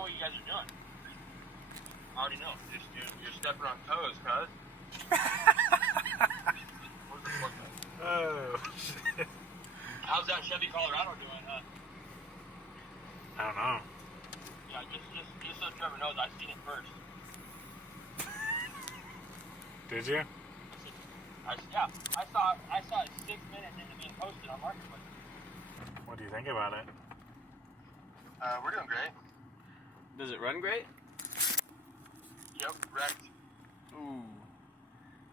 know what you guys are doing. I already know. You're stepping on toes, cuz. Where's the fuck at? Oh, shit. How's that Chevy Colorado doing, huh? I don't know. Yeah, just so Trevor knows, I seen it first. Did you? I saw it 6 minutes into being posted on Marketplace. What do you think about it? We're doing great. Does it run great? Yep, wrecked. Ooh.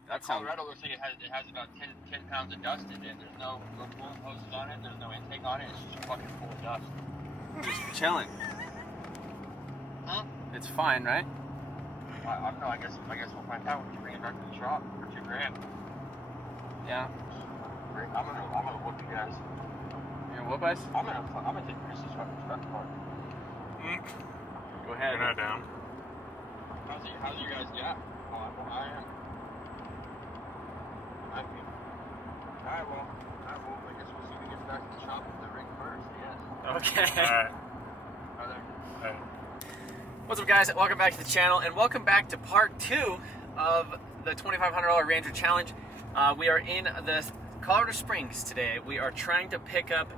That sounds... Colorado looks like it has about 10 pounds of dust in it. There's no cooling hoses on it. There's no intake on it. It's just fucking full of dust. Just chilling. Huh? It's fine, right? I don't know. I guess we'll find out when you bring it back to the shop for $2,000. Yeah. Great. I'm gonna whoop you guys. You gonna whoop us? I'm gonna take Chris's fucking stuff apart. Go ahead. You're not down. How's your guys' gap? Oh, I am. I mean, I will. I guess we'll see when he gets back to the shop with the ring first. Yes. Okay. Alright. Are there? Alright. What's up, guys? Welcome back to the channel, and welcome back to part 2 of the $2,500 Ranger Challenge. We are in the Colorado Springs today. We are trying to pick up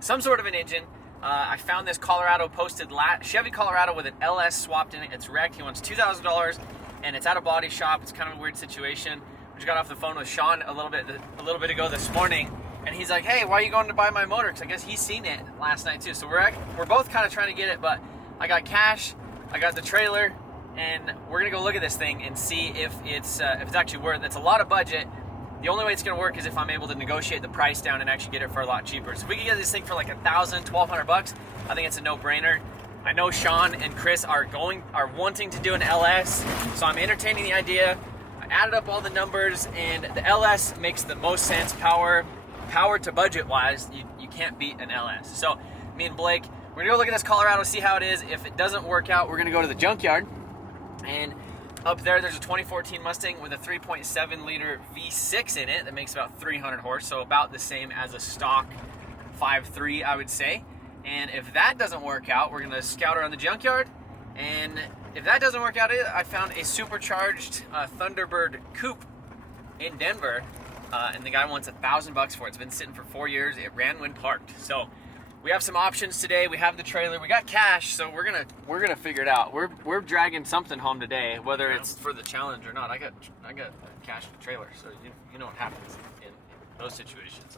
some sort of an engine. I found this Colorado posted Chevy Colorado with an LS swapped in it. It's wrecked. He wants $2,000, and it's at a body shop. It's kind of a weird situation. We just got off the phone with Sean a little bit ago this morning, and he's like, "Hey, why are you going to buy my motor?" Because I guess he's seen it last night too. So we're both kind of trying to get it, but I got cash, I got the trailer, and we're gonna go look at this thing and see if it's actually worth it. It's a lot of budget. The only way it's gonna work is if I'm able to negotiate the price down and actually get it for a lot cheaper. So if we can get this thing for like $1,000, $1,200, I think it's a no-brainer. I know Sean and Chris are wanting to do an LS, so I'm entertaining the idea. I added up all the numbers, and the LS makes the most sense power to budget-wise. You can't beat an LS. So me and Blake, we're gonna go look at this Colorado, see how it is. If it doesn't work out, we're gonna go to the Junkyard, and up there's a 2014 Mustang with a 3.7 liter V6 in it that makes about 300 horse, so about the same as a stock 5.3, I would say. And if that doesn't work out, we're gonna scout around the Junkyard. And if that doesn't work out, I found a supercharged Thunderbird coupe in Denver, and the guy wants $1,000 for it. It's been sitting for 4 years. It ran when parked. So we have some options today. We have the trailer. We got cash, so we're gonna figure it out. We're dragging something home today, whether it's for the challenge or not. I got a cash trailer, so you know what happens in those situations.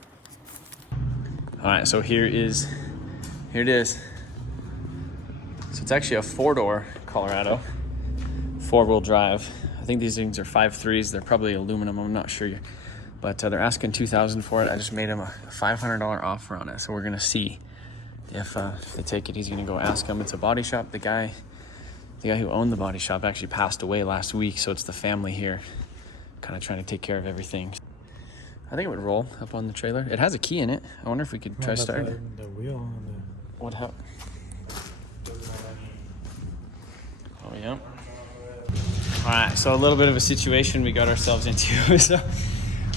All right, so here it is. So it's actually a 4-door Colorado, 4-wheel drive. I think these things are 5.3s. They're probably aluminum. I'm not sure. But they're asking $2,000 for it. I just made him a $500 offer on it. So we're gonna see if they take it. He's gonna go ask him. It's a body shop. The guy who owned the body shop actually passed away last week. So it's the family here, kind of trying to take care of everything. I think it would roll up on the trailer. It has a key in it. I wonder if we could try start it. The wheel on the... What hell? Oh yeah. All right. So a little bit of a situation we got ourselves into. So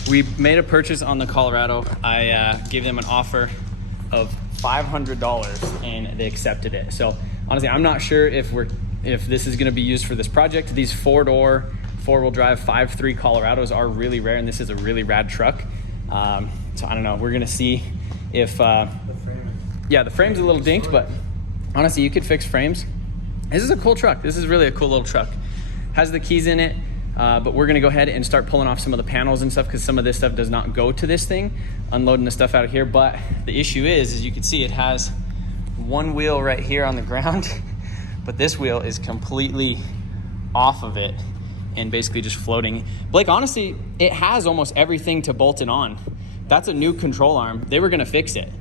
we made a purchase on the Colorado. I gave them an offer of $500 and they accepted it. So honestly, I'm not sure if this is going to be used for this project. These 4-door, 4-wheel drive 5.3 Colorados are really rare, and this is a really rad truck. So I don't know. We're going to see if the frame's a little dinked, but honestly, you could fix frames. This is a cool truck. This is really a cool little truck. Has the keys in it. But we're gonna go ahead and start pulling off some of the panels and stuff because some of this stuff does not go to this thing, unloading the stuff out of here. But the issue is, as you can see, it has one wheel right here on the ground, but this wheel is completely off of it and basically just floating. Blake, honestly, it has almost everything to bolt it on. That's a new control arm. They were gonna fix it.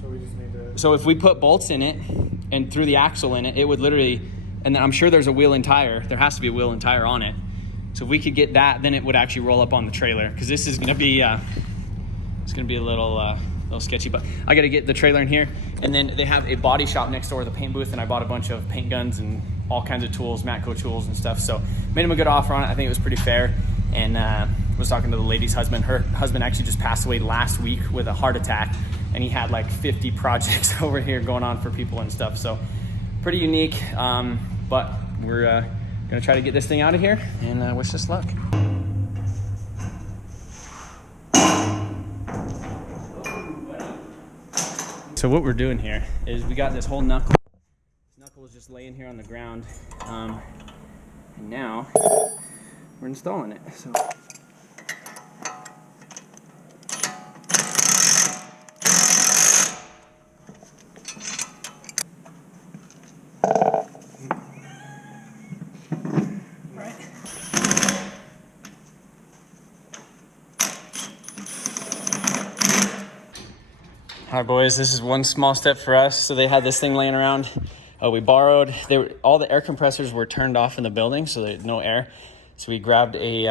So we just need to... So if we put bolts in it and threw the axle in it, it would literally, and then I'm sure there's a wheel and tire. There has to be a wheel and tire on it. So if we could get that, then it would actually roll up on the trailer, because this is gonna be it's gonna be a little sketchy. But I got to get the trailer in here, and then they have a body shop next door with a paint booth, and I bought a bunch of paint guns and all kinds of tools, Matco tools and stuff. So made him a good offer on it. I think it was pretty fair. And was talking to the lady's husband. Her husband actually just passed away last week with a heart attack, and he had like 50 projects over here going on for people and stuff. So pretty unique, but we're gonna try to get this thing out of here and wish us luck. So what we're doing here is we got this whole knuckle. This knuckle is just laying here on the ground, and now we're installing it. So. All right, boys, this is one small step for us. So they had this thing laying around. We borrowed, all the air compressors were turned off in the building, so there's no air. So we grabbed a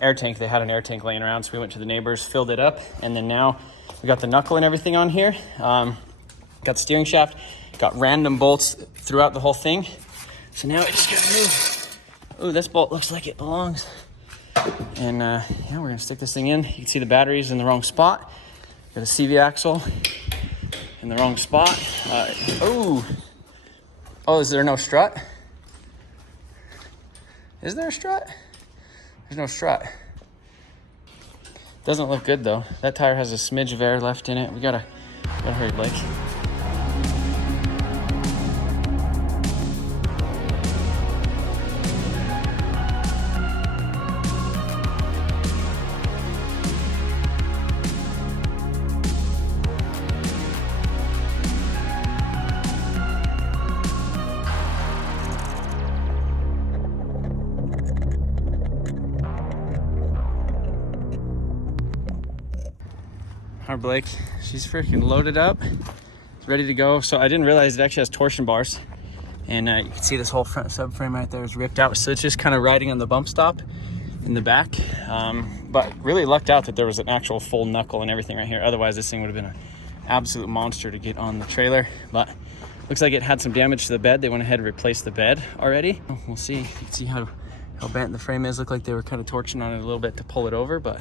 air tank. They had an air tank laying around, so we went to the neighbors, filled it up, and then now we got the knuckle and everything on here. Got the steering shaft, got random bolts throughout the whole thing. So now I just gotta move. Oh, this bolt looks like it belongs. And yeah, we're gonna stick this thing in. You can see the battery's in the wrong spot. Got a CV axle in the wrong spot. Oh, is there no strut? Is there a strut? There's no strut. Doesn't look good though. That tire has a smidge of air left in it. We gotta hurry, Blake. Our Blake, she's freaking loaded up. It's ready to go. So I didn't realize it actually has torsion bars. And you can see this whole front subframe right there is ripped out. So it's just kind of riding on the bump stop in the back. But really lucked out that there was an actual full knuckle and everything right here. Otherwise this thing would have been an absolute monster to get on the trailer. But looks like it had some damage to the bed. They went ahead and replaced the bed already. We'll see. You can see how bent the frame is. Looked like they were kind of torching on it a little bit to pull it over, but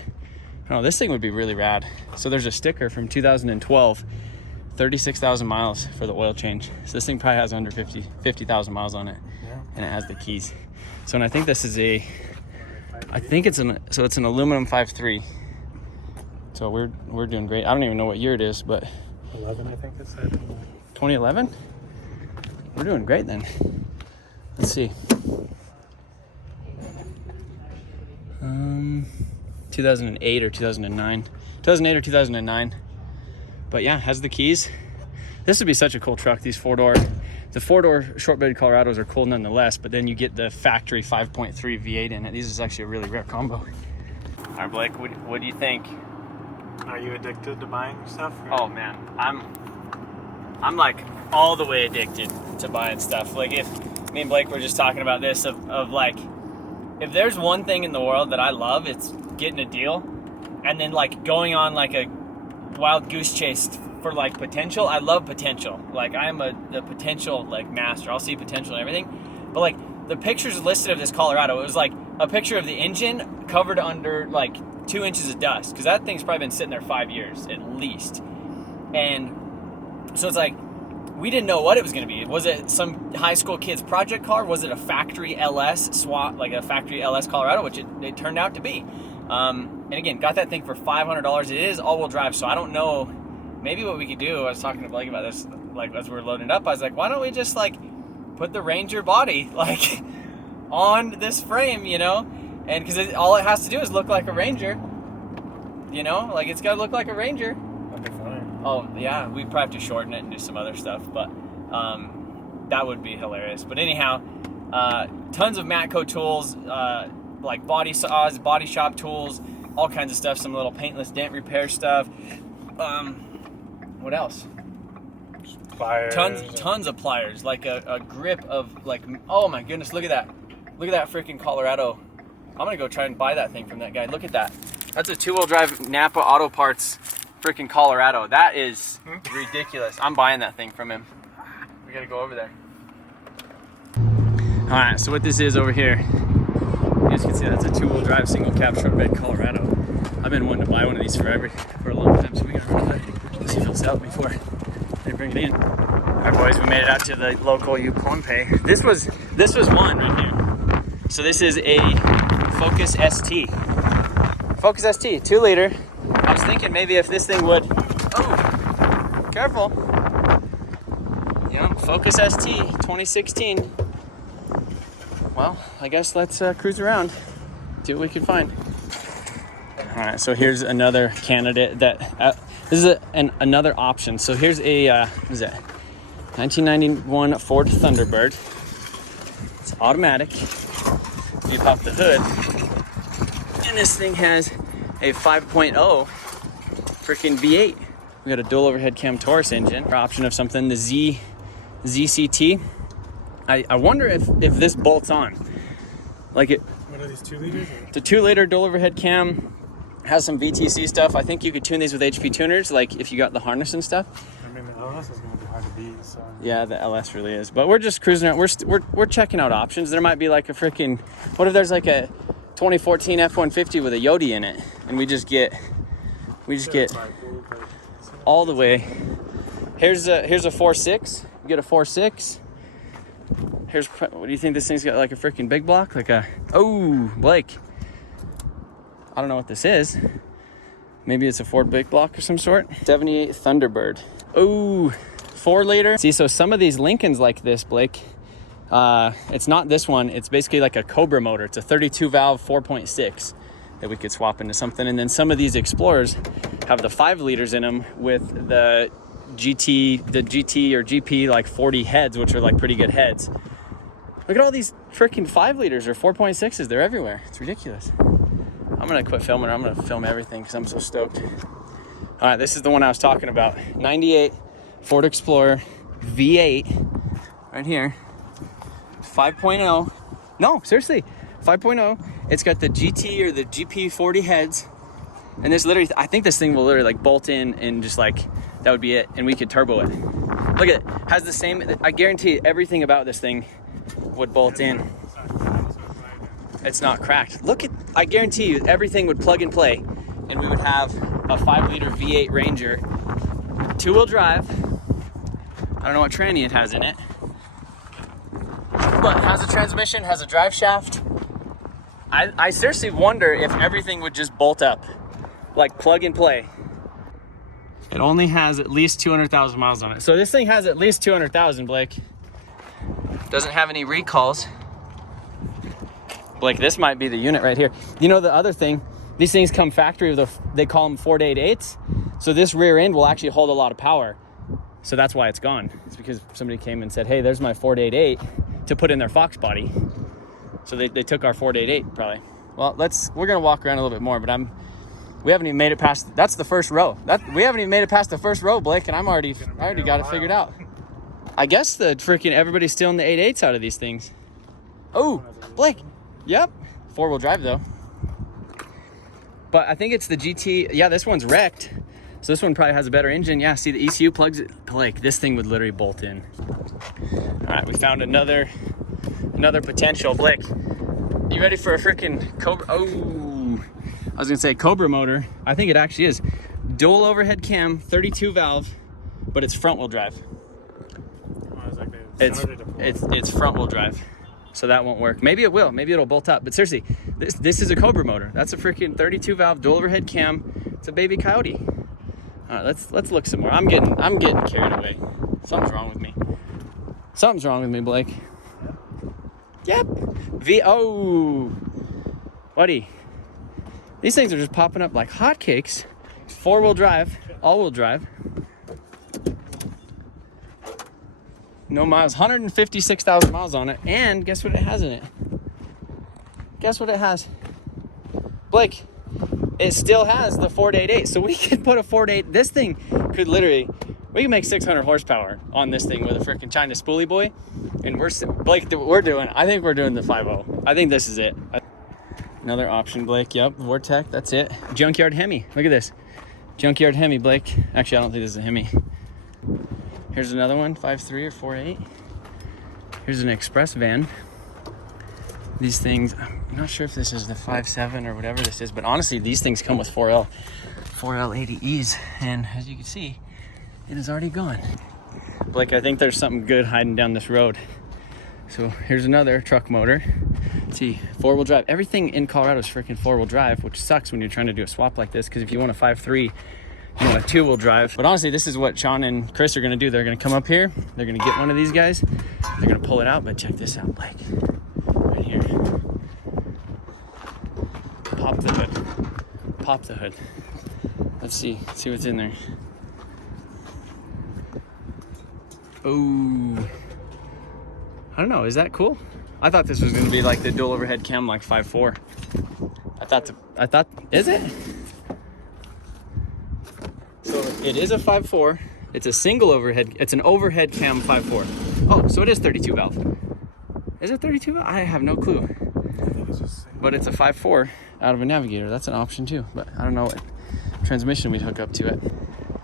oh, this thing would be really rad. So there's a sticker from 2012, 36,000 miles for the oil change. So this thing probably has under 50,000 miles on it, yeah. And it has the keys. So, and I think this is it's an aluminum 5.3. So we're doing great. I don't even know what year it is, but 11, I think it said. 2011? We're doing great then. Let's see. 2008 or 2009. 2008 or 2009. But yeah, has the keys. This would be such a cool truck. These the four-door short-bed Colorados are cool nonetheless, but then you get the factory 5.3 V8 in it. These is actually a really rare combo. All right, Blake, what do you think? Are you addicted to buying stuff? Or? Oh man, I'm like all the way addicted to buying stuff. Like if me and Blake were just talking about this of like, if there's one thing in the world that I love, it's getting a deal and then like going on like a wild goose chase for like potential. I love potential. Like I'm the potential like master. I'll see potential and everything. But like the pictures listed of this Colorado, it was like a picture of the engine covered under like 2 inches of dust, because that thing's probably been sitting there 5 years at least. And so it's like, we didn't know what it was going to be. Was it some high school kid's project car? Was it a factory LS swap, like a factory LS Colorado, which it turned out to be. And again, got that thing for $500. It is all-wheel drive, so I don't know. Maybe what we could do, I was talking to Blake about this, like as we were loading it up, I was like, why don't we just like put the Ranger body like on this frame, you know? And because all it has to do is look like a Ranger, you know? Like it's got to look like a Ranger. That'd be funny. Oh yeah, we'd probably have to shorten it and do some other stuff, but that would be hilarious. But anyhow, tons of Matco tools, like body saws, body shop tools, all kinds of stuff. Some little paintless dent repair stuff. What else? Pliers. Tons of pliers. Like a grip of like. Oh my goodness! Look at that! Look at that freaking Colorado. I'm gonna go try and buy that thing from that guy. Look at that. That's a 2-wheel drive Napa Auto Parts freaking Colorado. That is ridiculous. I'm buying that thing from him. We gotta go over there. All right, so what this is over here, you guys can see that's a 2-wheel drive single cab short bed Colorado. I've been wanting to buy one of these for a long time, so we gotta run it. Let's see if it'll sell before they bring it in. All All right, boys, we made it out to the local Yukon Pay. This was one right here. So this is a Focus ST. Focus ST, 2 liter. I was thinking maybe if this thing would, oh, careful. Yeah, Focus ST, 2016. Well, I guess let's cruise around, see what we can find. All right, so here's another candidate that, this is another option. So here's a, what is that? 1991 Ford Thunderbird. It's automatic. You pop the hood, and this thing has a 5.0 freaking V8. We got a dual overhead cam Taurus engine. Our option of something, the ZCT. I wonder if this bolts on. Like it. What are these, 2 liters? It's a 2 liter dual overhead cam. Has some VTC stuff. I think you could tune these with HP tuners, like if you got the harness and stuff. I mean, the LS is going to be hard to beat, so. Yeah, the LS really is. But we're just cruising around. We're checking out options. There might be like a freaking, what if there's like a 2014 F-150 with a Yodi in it, and we just get all the way. Here's a 4.6. You get a 4.6. Here's, what do you think this thing's got, like a freaking big block? Like a, oh, Blake. I don't know what this is. Maybe it's a Ford big block of some sort. 78 Thunderbird. Oh, 4 liter. See, so some of these Lincolns like this, Blake, it's not this one. It's basically like a Cobra motor. It's a 32 valve 4.6 that we could swap into something. And then some of these Explorers have the 5 liters in them with the GT or GP like 40 heads, which are like pretty good heads. Look at all these freaking 5 liters or 4.6s. They're everywhere. It's ridiculous. I'm gonna quit filming. I'm gonna film everything because I'm so stoked. All right, this is the one I was talking about. 98 Ford Explorer V8 right here. 5.0. No, seriously, 5.0. It's got the GT or the GP 40 heads. And this literally, I think this thing will literally like bolt in and just like, that would be it. And we could turbo it. Look at it. Has the same, I guarantee everything about this thing would bolt in. It's not cracked. Look at, I guarantee you everything would plug and play, and we would have a 5 liter V8 Ranger, 2-wheel drive. I don't know what tranny it has in it, but it has a transmission, has a drive shaft. I seriously wonder if everything would just bolt up, like plug and play. It only has at least 200,000 miles on it. So this thing has at least 200,000, Blake. Doesn't have any recalls. Blake, this might be the unit right here. You know the other thing, these things come factory with they call them 4.88s. So this rear end will actually hold a lot of power. So that's why it's gone. It's because somebody came and said, hey, there's my 4.88 to put in their Fox body. So they took our 4.88 probably. Well, we're gonna walk around a little bit more, but we haven't even made it past, that's the first row. We haven't even made it past the first row, Blake, and I already got it figured out. I guess the freaking everybody's stealing the 8.8s out of these things. Oh, Blake. Yep, 4-wheel drive though. But I think it's the GT. Yeah, this one's wrecked. So this one probably has a better engine. Yeah, see the ECU plugs it. Blake, this thing would literally bolt in. All right, we found another potential. Blake, you ready for a freaking Cobra? Oh, I was gonna say Cobra motor. I think it actually is. Dual overhead cam, 32 valve, but it's front wheel drive. It's front wheel drive. So that won't work. Maybe it will. Maybe it'll bolt up. But seriously, this is a Cobra motor. That's a freaking 32 valve dual overhead cam. It's a baby Coyote. All right, let's look some more. I'm getting carried away. Something's wrong with me. Something's wrong with me, Blake. Yep. Oh, buddy. These things are just popping up like hotcakes. 4-wheel drive, all-wheel drive. No miles, 156,000 miles on it. And guess what it has in it? Guess what it has? Blake, it still has the 4.88. So we could put a 4.8. This thing could literally, we can make 600 horsepower on this thing with a freaking China spoolie boy. And Blake, I think we're doing the 5.0. I think this is it. Another option, Blake. Yep, Vortec, that's it. Junkyard Hemi, look at this. Junkyard Hemi, Blake. Actually, I don't think this is a Hemi. Here's another one, 5.3 or 4.8. Here's an express van. These things, I'm not sure if this is the 5.7 or whatever this is, but honestly, these things come with 4L 80Es, and as you can see, it is already gone. Blake, I think there's something good hiding down this road. So here's another truck motor. Let's see, 4-wheel drive. Everything in Colorado is freaking 4-wheel drive, which sucks when you're trying to do a swap like this, because if you want a 5.3, you want a 2-wheel drive. But honestly, this is what Sean and Chris are gonna do. They're gonna come up here, they're gonna get one of these guys, they're gonna pull it out, but check this out, Blake. Right here. Pop the hood. Pop the hood. Let's see what's in there. Oh, I don't know, is that cool? I thought this was gonna be like the dual overhead cam, like 5.4. I thought, is it? So it is a 5.4. It's a single overhead, it's an overhead cam 5.4. Oh, so it is 32 valve. Is it 32 valve? I have no clue. But it's a 5.4 out of a Navigator. That's an option too, but I don't know what transmission we'd hook up to it.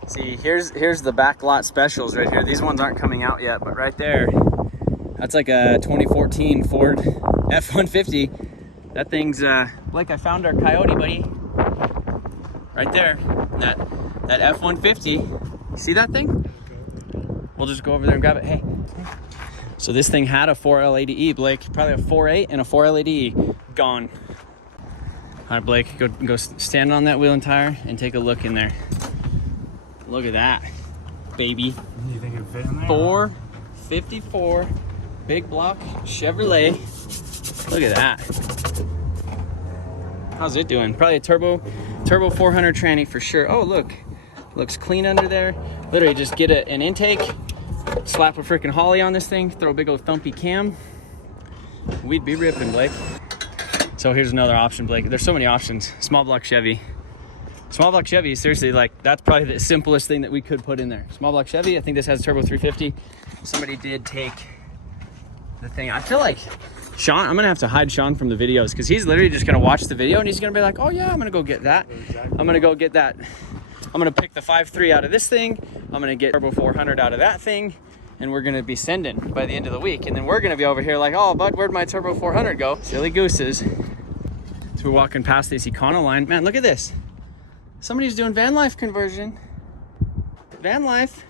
See, here's the back lot specials right here. These ones aren't coming out yet, but right there, that's like a 2014 Ford F-150. That thing's, like I found our Coyote, buddy. Right there, that F-150. You see that thing? We'll just go over there and grab it. Hey. So this thing had a 4L80E, Blake. Probably a 4.8 and a 4L80E. Gone. All right, Blake, go stand on that wheel and tire and take a look in there. Look at that, baby. You think it'd fit in there? 454 big block Chevrolet. Look at that. How's it doing? Probably a turbo 400 tranny for sure. Oh, look, looks clean under there. Literally just get an intake, slap a freaking Holly on this thing, throw a big old thumpy cam. We'd be ripping, Blake. So here's another option, Blake. There's so many options. Small block Chevy. Small block Chevy, seriously, like that's probably the simplest thing that we could put in there. Small block Chevy, I think this has a turbo 350. Somebody did take the thing. I feel like Sean, I'm gonna have to hide Sean from the videos because he's literally just gonna watch the video and he's gonna be like, oh yeah, I'm gonna go get that. Exactly. I'm gonna go get that. I'm gonna pick the 5.3 out of this thing. I'm gonna get turbo 400 out of that thing. And we're gonna be sending by the end of the week. And then we're gonna be over here like, oh, bud, where'd my turbo 400 go? Silly gooses. So we're walking past this Econoline. Man, look at this. Somebody's doing van life conversion. Van life.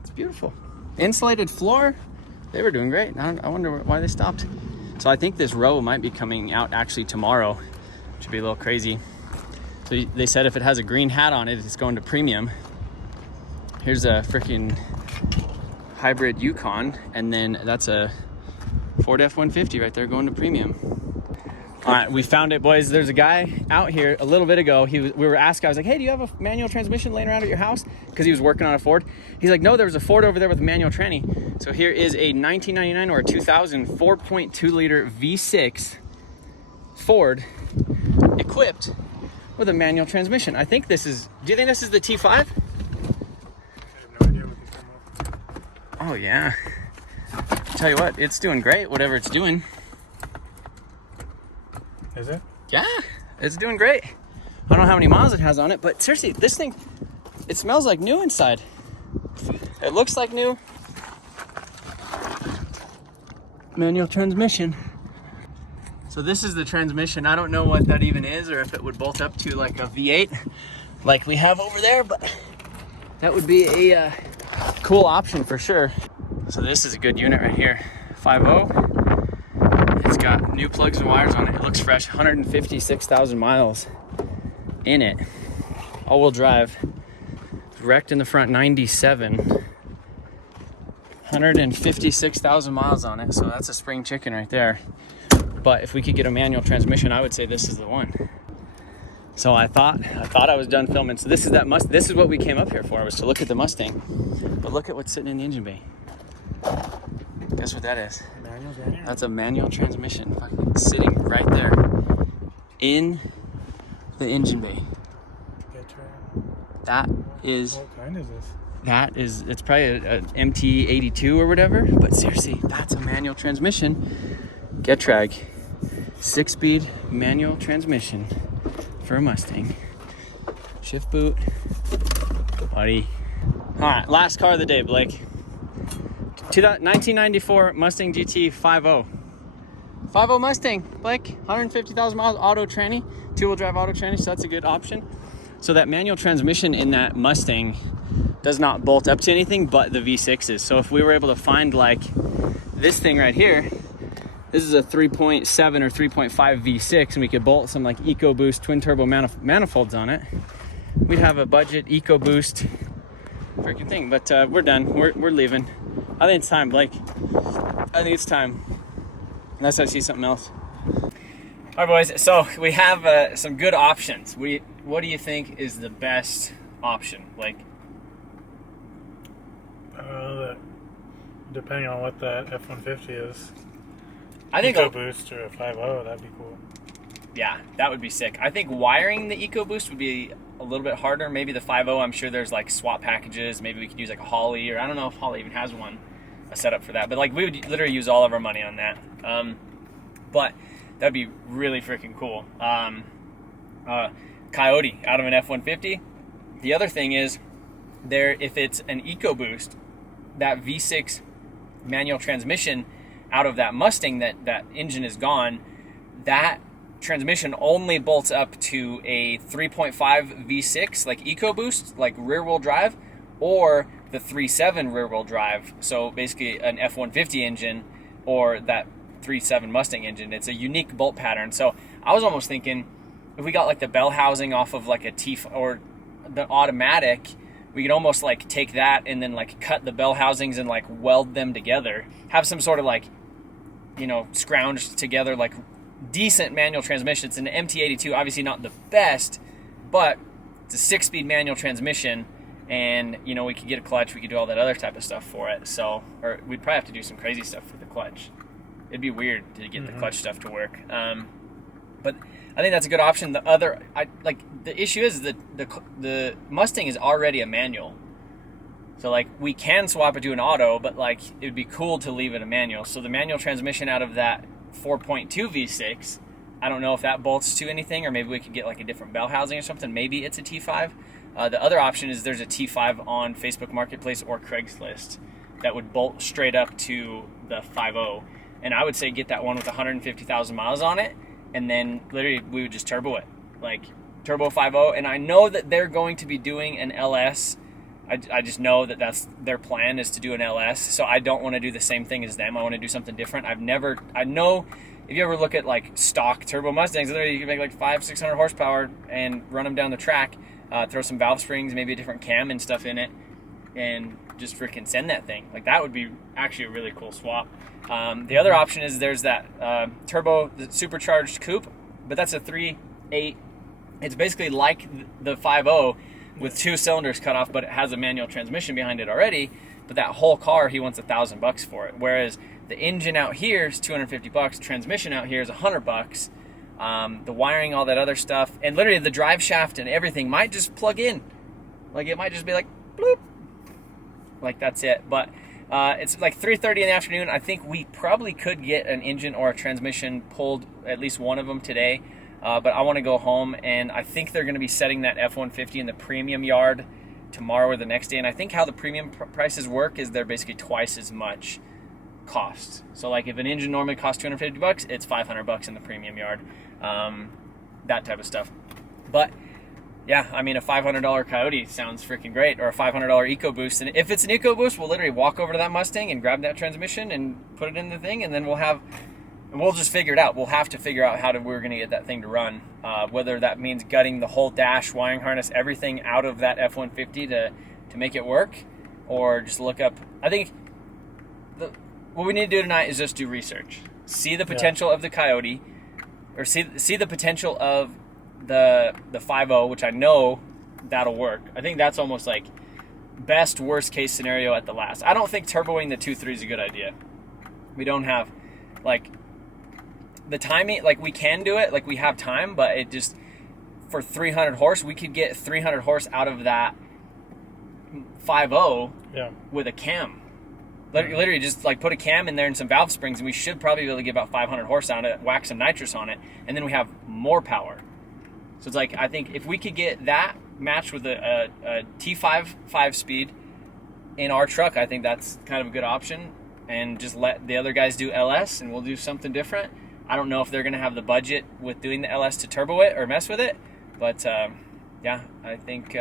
It's beautiful. Insulated floor. They were doing great. I wonder why they stopped. So I think this row might be coming out actually tomorrow, which would be a little crazy. So they said if it has a green hat on it, it's going to premium. Here's a freaking hybrid Yukon, and then that's a Ford F-150 right there going to premium. All right, we found it, boys. There's a guy out here a little bit ago. We were asking, I was like, hey, do you have a manual transmission laying around at your house? Because he was working on a Ford. He's like, no, there was a Ford over there with a manual tranny. So here is a 1999 or a 2000 4.2 liter V6 Ford equipped with a manual transmission. I think this is, do you think this is the T5? I have no idea what this is. Oh yeah. Tell you what, it's doing great, whatever it's doing. Is it? Yeah, it's doing great. I don't know how many miles it has on it, but seriously, this thing, it smells like new inside. It looks like new. Manual transmission. So this is the transmission. I don't know what that even is, or if it would bolt up to like a V8 like we have over there, but that would be a cool option for sure. So this is a good unit right here. 5.0. It's got new plugs and wires on it. It looks fresh. 156,000 miles in it. All-wheel drive. Wrecked in the front 97. 156,000 miles on it. So that's a spring chicken right there. But if we could get a manual transmission, I would say this is the one. So I thought I was done filming. So this is that this is what we came up here for, was to look at the Mustang. But look at what's sitting in the engine bay. Guess what that is? That's a manual transmission, fucking sitting right there in the engine bay. That is. What kind is this? That is. It's probably an MT82 or whatever. But seriously, that's a manual transmission. Getrag, 6-speed manual transmission for a Mustang. Shift boot, buddy. All right, last car of the day, Blake. 1994 Mustang GT 5.0. 5.0 Mustang, Blake, 150,000 miles, auto tranny, 2-wheel drive auto tranny, so that's a good option. So that manual transmission in that Mustang does not bolt up to anything but the V6s. So if we were able to find like this thing right here, this is a 3.7 or 3.5 V6, and we could bolt some like EcoBoost twin turbo manifolds on it, we'd have a budget EcoBoost freaking thing. But we're done. We're leaving. I think it's time, Blake. I think it's time. Unless I see something else. All right, boys. So we have some good options. What do you think is the best option, Blake? Depending on what that F-150 is. I think EcoBoost or a 5.0, that'd be cool. Yeah, that would be sick. I think wiring the EcoBoost would be a little bit harder. Maybe the 5.0, I'm sure there's like swap packages. Maybe we could use like a Holley, or I don't know if Holley even has one, a setup for that. But like we would literally use all of our money on that. But that'd be really freaking cool. Coyote out of an F-150. The other thing is, if it's an EcoBoost, that V6 manual transmission out of that Mustang, that engine is gone, that transmission only bolts up to a 3.5 V6 like EcoBoost, like rear wheel drive, or the 3.7 rear wheel drive. So basically an F-150 engine or that 3.7 Mustang engine. It's a unique bolt pattern. So I was almost thinking if we got like the bell housing off of like a T or the automatic, we could almost like take that and then like cut the bell housings and like weld them together, have some sort of like, you know, scrounged together like decent manual transmission. It's an Pt.2, obviously not the best, but it's a 6-speed manual transmission, and you know, we could get a clutch, we could do all that other type of stuff for it. So, or we'd probably have to do some crazy stuff for the clutch. It'd be weird to get the clutch stuff to work. But I think that's a good option. The issue is that the Mustang is already a manual. So like we can swap it to an auto, but like it would be cool to leave it a manual. So the manual transmission out of that 4.2 V6, I don't know if that bolts to anything, or maybe we could get like a different bell housing or something. Maybe it's a T5. The other option is there's a T5 on Facebook Marketplace or Craigslist that would bolt straight up to the 5.0. And I would say get that one with 150,000 miles on it, and then literally we would just turbo it, like turbo 5.0. And I know that they're going to be doing an LS. I just know that that's their plan, is to do an LS. So I don't want to do the same thing as them. I want to do something different. I know if you ever look at like stock turbo Mustangs, literally you can make like 500-600 horsepower and run them down the track, throw some valve springs, maybe a different cam and stuff in it, and just freaking send that thing. Like that would be actually a really cool swap. The other option is there's that turbo, the supercharged coupe, but that's a 3.8. It's basically like the 5.0 with 2 cylinders cut off, but it has a manual transmission behind it already. But that whole car, he wants $1,000 for it. Whereas the engine out here is $250, transmission out here is $100. The wiring, all that other stuff, and literally the drive shaft and everything might just plug in. Like it might just be like bloop, like that's it. But it's like 3:30 in the afternoon. I think we probably could get an engine or a transmission pulled, at least one of them today. But I want to go home, and I think they're going to be setting that F-150 in the premium yard tomorrow or the next day. And I think how the premium prices work is they're basically twice as much cost. So like if an engine normally costs $250, it's $500 in the premium yard. That type of stuff. But yeah, I mean, a $500 Coyote sounds freaking great, or a $500 EcoBoost. And if it's an EcoBoost, we'll literally walk over to that Mustang and grab that transmission and put it in the thing, and then we'll just figure it out. We'll have to figure out how we're going to get that thing to run. Whether that means gutting the whole dash, wiring harness, everything out of that F-150 to make it work, or just look up. I think what we need to do tonight is just do research. See the potential of the Coyote, or see the potential of the 5.0, which I know that'll work. I think that's almost like best worst case scenario at the last. I don't think turboing the 2.3 is a good idea. We don't have like the timing, like we can do it, like we have time, but it just, for 300 horse, we could get 300 horse out of that 5.0 with a cam. Literally just like put a cam in there and some valve springs, and we should probably be able to get about 500 horse on it, whack some nitrous on it, and then we have more power. So it's like, I think if we could get that matched with a T5 5-speed in our truck, I think that's kind of a good option. And just let the other guys do LS, and we'll do something different. I don't know if they're going to have the budget with doing the LS to turbo it or mess with it. But, yeah, I think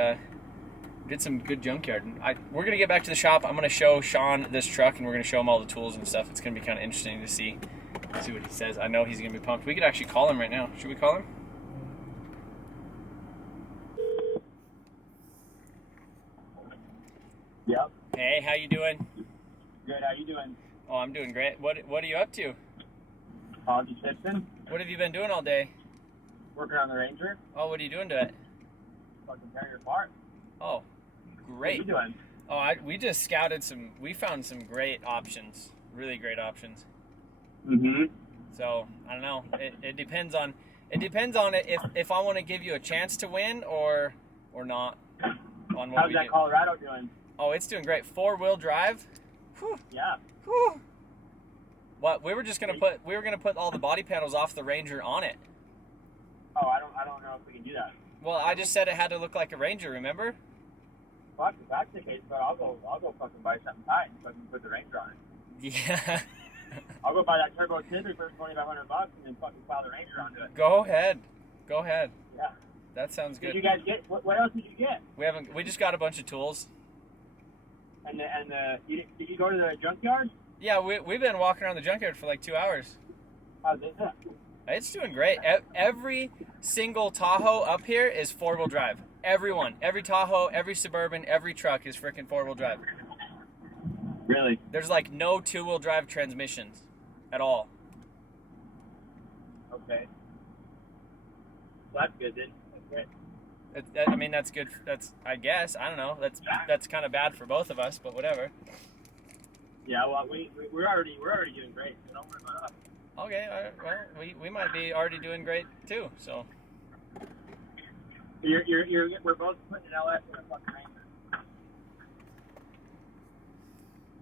Get some good junkyard. We're gonna get back to the shop. I'm gonna show Sean this truck, and we're gonna show him all the tools and stuff. It's gonna be kind of interesting to see what he says. I know he's gonna be pumped. We could actually call him right now. Should we call him? Yep. Hey, how you doing? Good. How you doing? Oh, I'm doing great. What are you up to? Just Tipton. What have you been doing all day? Working on the Ranger. Oh, what are you doing to it? Fucking tearing it apart. Oh, great. What are you doing? Oh, we just scouted we found some great options, really great options. Mm-hmm. So I don't know. It depends on if I want to give you a chance to win or not. On what How's that Colorado doing? Oh, it's doing great. 4-wheel drive. Whew. Yeah. Whew. What we were gonna put all the body panels off the Ranger on it. Oh, I don't know if we can do that. Well, I just said it had to look like a Ranger. Remember? Fuck, if that's the case, but I'll go fucking buy something tight so I can put the Ranger on it. Yeah. I'll go buy that turbo Tinder for $2,500 and then fucking pile the Ranger onto it. Go ahead. Yeah. That sounds good. Did you guys get what else did you get? We just got a bunch of tools. Did you go to the junkyard? Yeah, we've been walking around the junkyard for like 2 hours. How's it? It's doing great. Every single Tahoe up here is 4-wheel drive. Everyone, every Tahoe, every Suburban, every truck is freaking 4-wheel drive. Really? There's like no 2-wheel drive transmissions at all. Okay. Well, that's good then. That's great. I mean, that's good. I guess. I don't know. That's kind of bad for both of us, but whatever. Yeah. Well, we're already doing great. So don't worry about us. Okay. Well, we might be already doing great too. So. We're both putting an LS in a fucking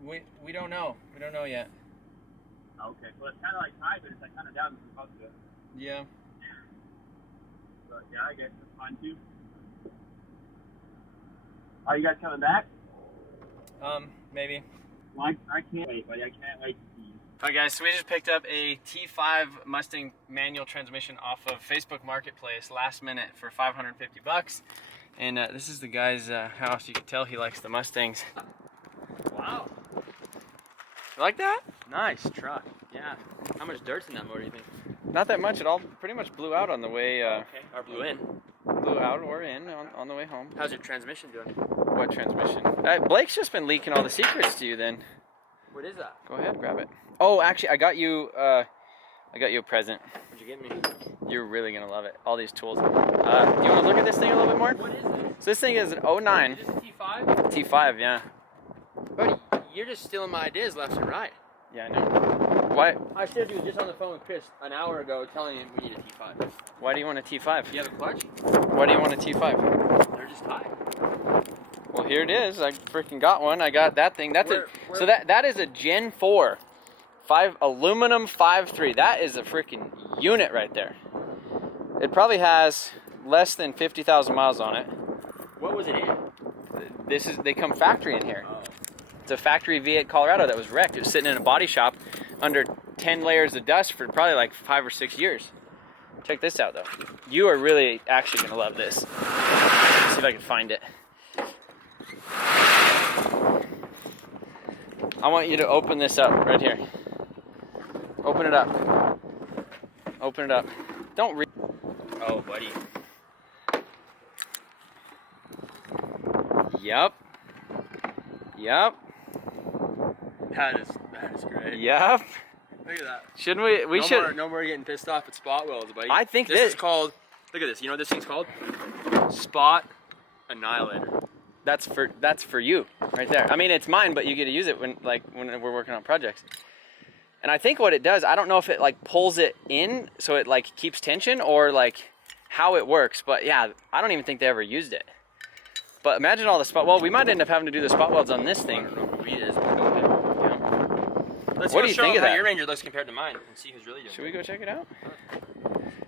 Ranger. We don't know. We don't know yet. Okay. Well, it's kind of like high, but it's like kind of down as we're supposed to. Yeah. But yeah, I guess it's fine too. Are you guys coming back? Maybe. Well, I can't wait, buddy. I can't wait to see you. Alright guys, so we just picked up a T5 Mustang manual transmission off of Facebook Marketplace last minute for $550. And this is the guy's house. You can tell he likes the Mustangs. Wow. You like that? Nice truck. Yeah. How much dirt's in that motor, do you think? Not that much. It all pretty much blew out on the way. Okay. Or blew in. Blew out or in on the way home. How's your transmission doing? What transmission? Blake's just been leaking all the secrets to you then. What is that? Go ahead, grab it. Oh, actually, I got you a present. What'd you get me? You're really gonna love it. All these tools. Do you want to look at this thing a little bit more? What is this? So this thing is an 09 Is this a T5? T5, yeah. Buddy, you're just stealing my ideas left and right. Yeah, I know. Why? I said you were just on the phone with Chris an hour ago telling him we need a T5. Why do you want a T5? Do you have a clutch? Why do you want a T5? They're just high. Well, here it is. I freaking got one. I got that thing. So that is a Gen 4 aluminum 5.3. That is a freaking unit right there. It probably has less than 50,000 miles on it. What was it in? They come factory in here. Oh. It's a factory V8 Colorado that was wrecked. It was sitting in a body shop under 10 layers of dust for probably like 5 or 6 years. Check this out though. You are really actually gonna love this. Let's see if I can find it. I want you to open this up right here. Open it up. Open it up. Don't read. Oh, buddy. Yep. Yep. That is great. Yep. Look at that. Shouldn't we? We should. No more getting pissed off at spot welds, buddy. I think this is called. Look at this. You know what this thing's called? Spot Annihilator. That's for you right there. I mean, it's mine, but you get to use it when we're working on projects. And I think what it does, I don't know if it like pulls it in so it like keeps tension or like how it works. But yeah, I don't even think they ever used it. But imagine all the spot. Well, we might end up having to do the spot welds on this thing. I don't know who he is, but go ahead. Yeah. Let's What go do you show think him of how that? your Ranger looks compared to mine and see who's really doing Should we it. go check it out?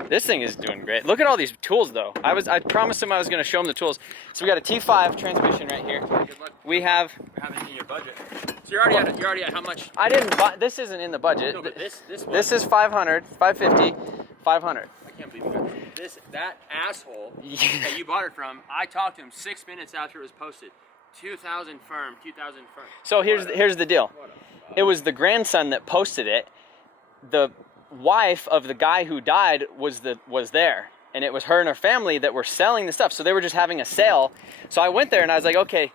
This thing is doing great. Look at all these tools though. I promised him I was going to show him the tools. So we got a T5 transmission right here. Good luck. We have. Having it in your budget. So you're already at how much? I didn't buy. This isn't in the budget. No, but this This is 500, 550, 500. I can't believe that asshole that you bought it from. I talked to him 6 minutes after it was posted. 2,000 firm, 2,000 firm. So here's the deal. It was the grandson that posted it. The wife of the guy who died was there, and it was her and her family that were selling the stuff. So they were just having a sale. So I went there and I was like, okay,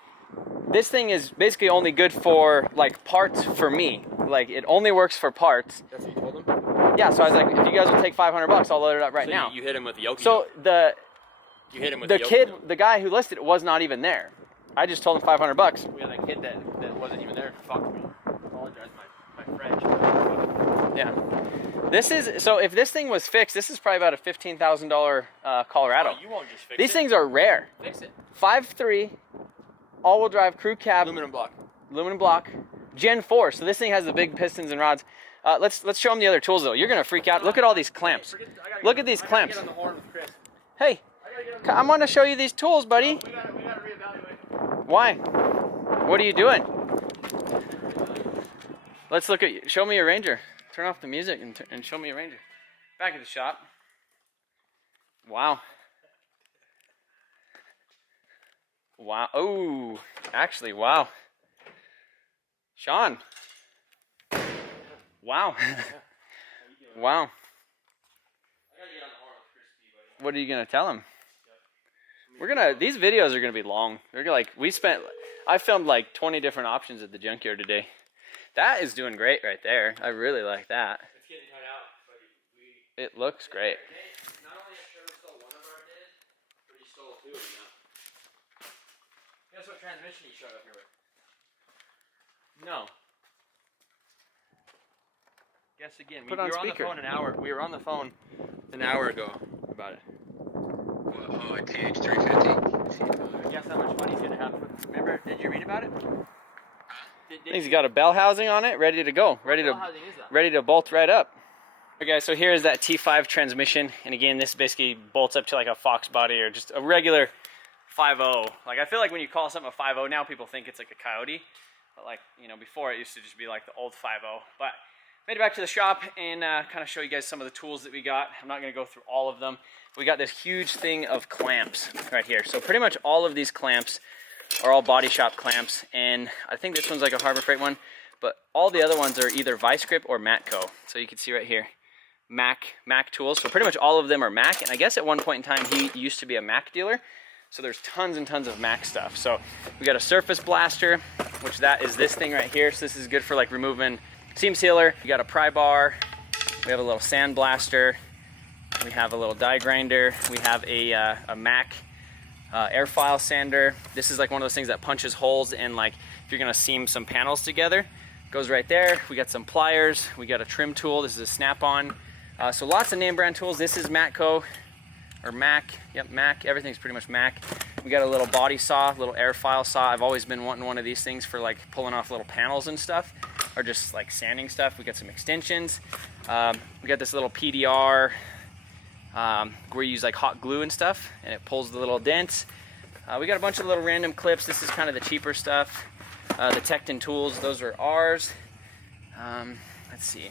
this thing is basically only good for like parts for me. Like it only works for parts. That's what you told him? Yeah. So I was like, if you guys will take $500, I'll load it up right now. You hit him with the yoke. So you hit him with the yoke kid, note. the guy who listed it was not even there. I just told him $500. We had that kid that wasn't even there. Fuck me. I apologize, my French. Yeah. This is, so if this thing was fixed, this is probably about a $15,000 Colorado. Oh, you won't just fix it. These things are rare. Fix it. 5.3 all-wheel drive crew cab. Aluminum block. Gen 4. So this thing has the big pistons and rods. Let's show them the other tools though. You're gonna freak out. Look at all these clamps. Look at these clamps. Hey, I want to show you these tools, buddy. We gotta reevaluate. Why? What are you doing? Let's look at. Show me your Ranger. Turn off the music and show me your Ranger. Back at the shop. Wow. Wow. Oh, actually, wow. Sean. Wow. Wow. What are you gonna tell him? These videos are gonna be long. They're like, I filmed like 20 different options at the Junkyard today. That is doing great right there. I really like that. It's getting cut out, but It looks great. not only has Trevor stole one of our ideas, but he stole two of them now. Guess what transmission he showed up here with? No. Guess again. Put on speaker. We were on the phone an hour ago about it. Oh, a TH350. Guess how much money he's gonna have. Remember? Did you read about it? He's got a bell housing on it, ready to go, ready to bolt right up. Okay, guys, so here is that T5 transmission, and again, this basically bolts up to like a Fox body or just a regular 5.0. Like I feel like when you call something a 5.0 now, people think it's like a Coyote, but like before it used to just be like the old 5.0. But made it back to the shop and kind of show you guys some of the tools that we got. I'm not going to go through all of them. We got this huge thing of clamps right here. So pretty much all of these clamps are all body shop clamps, and I think this one's like a Harbor Freight one, but all the other ones are either Vice Grip or Matco. So you can see right here, Mac tools. So pretty much all of them are Mac, and I guess at one point in time he used to be a Mac dealer. So there's tons and tons of Mac stuff. So we got a surface blaster, which that is this thing right here. So this is good for like removing seam sealer. We got a pry bar. We have a little sand blaster. We have a little die grinder. We have a Mac air file sander. This is like one of those things that punches holes and like if you're gonna seam some panels together, goes right there. We got some pliers. We got a trim tool. This is a snap-on. So lots of name brand tools. This is Matco or Mac. Yep, Mac. Everything's pretty much Mac. We got a little body saw, little air file saw. I've always been wanting one of these things for like pulling off little panels and stuff, or just like sanding stuff. We got some extensions. We got this little PDR where you use like hot glue and stuff, and it pulls the little dents. We got a bunch of little random clips. This is kind of the cheaper stuff. The Tecton tools, those are ours. Let's see.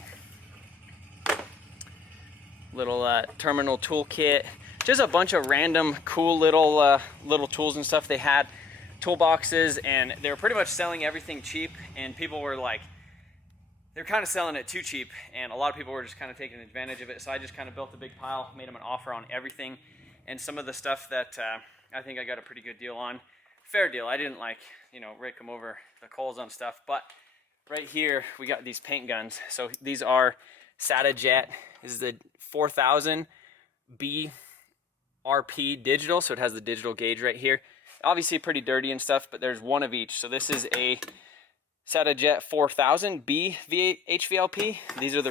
Little terminal toolkit. Just a bunch of random cool little tools and stuff they had. Toolboxes, and they were pretty much selling everything cheap, and people were like, they're kind of selling it too cheap, and a lot of people were just kind of taking advantage of it. So I just kind of built a big pile, made them an offer on everything, and some of the stuff that I think I got a pretty good deal on. Fair deal. I didn't like, rake them over the coals on stuff. But right here, we got these paint guns. So these are SATA-Jet. This is the 4000 BRP digital, so it has the digital gauge right here. Obviously pretty dirty and stuff, but there's one of each. So this is a SATA-Jet 4000 B HVLP. These are the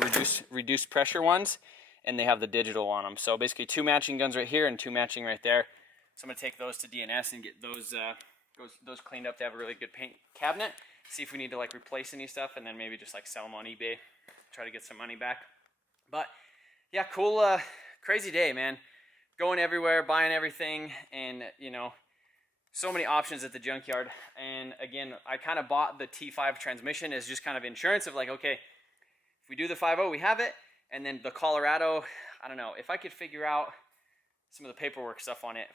reduced pressure ones, and they have the digital on them. So basically 2 matching guns right here and 2 matching right there. So I'm gonna take those to DNS and get those cleaned up to have a really good paint cabinet. See if we need to like replace any stuff, and then maybe just like sell them on eBay, try to get some money back. But yeah, cool, crazy day, man. Going everywhere, buying everything, and so many options at the Junkyard. And again, I kind of bought the T5 transmission as just kind of insurance of like, okay, if we do the 5.0, we have it. And then the Colorado, I don't know, if I could figure out some of the paperwork stuff on it,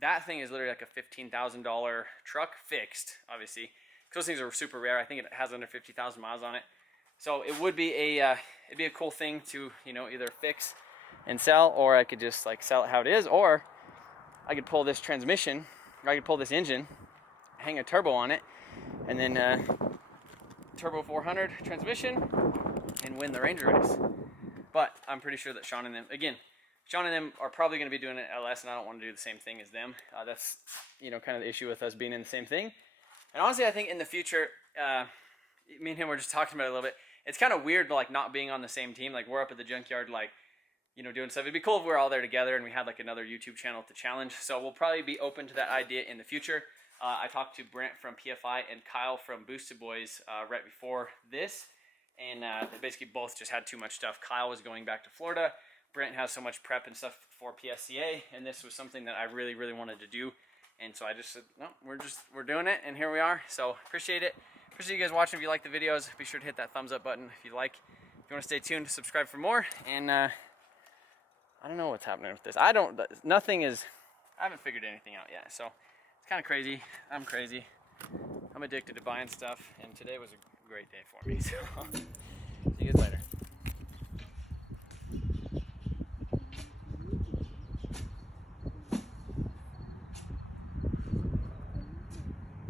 that thing is literally like a $15,000 truck fixed, obviously. Those things are super rare. I think it has under 50,000 miles on it. So it would be it'd be a cool thing to, you know, either fix and sell, or I could just like sell it how it is, or I could pull this transmission, or I could pull this engine, hang a turbo on it, and then turbo 400 transmission, and win the Ranger race. But I'm pretty sure that Sean and them are probably going to be doing it LS, and I don't want to do the same thing as them. That's, you know, kind of the issue with us being in the same thing. And honestly, I think in the future, me and him were just talking about it a little bit. It's kind of weird, like, not being on the same team. Like, we're up at the Junkyard, like, you know, doing stuff. It'd be cool if we were all there together and we had like another YouTube channel to challenge. So we'll probably be open to that idea in the future. I talked to Brent from PFI and Kyle from Boosted Boys right before this, and they basically both just had too much stuff. Kyle was going back to Florida. Brent has so much prep and stuff for PSCA, and this was something that I really, really wanted to do. And so I just said, no, we're doing it, and here we are. So appreciate it. Appreciate you guys watching. If you like the videos, be sure to hit that thumbs up button if you like. If you want to stay tuned, subscribe for more. And I don't know what's happening with this. I haven't figured anything out yet. So it's kind of crazy. I'm crazy. I'm addicted to buying stuff, and today was a great day for me. So see you guys later.